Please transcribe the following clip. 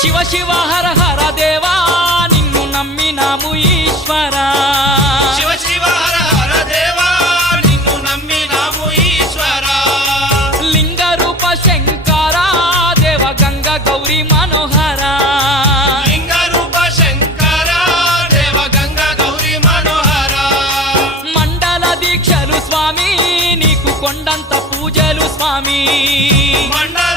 శివ శివ హర హర దేవా నిన్ను నమ్మినాము ఈశ్వరా శివ శివ హర హర దేవా నిన్ను నమ్మినాము ఈశ్వరా లింగ రూప శంకరా దేవ గంగ గౌరీ మనోహర లింగ రూప శంకర దేవ గంగ గౌరీ మనోహర మండల దీక్షలు స్వామి నీకు కొండంత పూజలు స్వామి మండల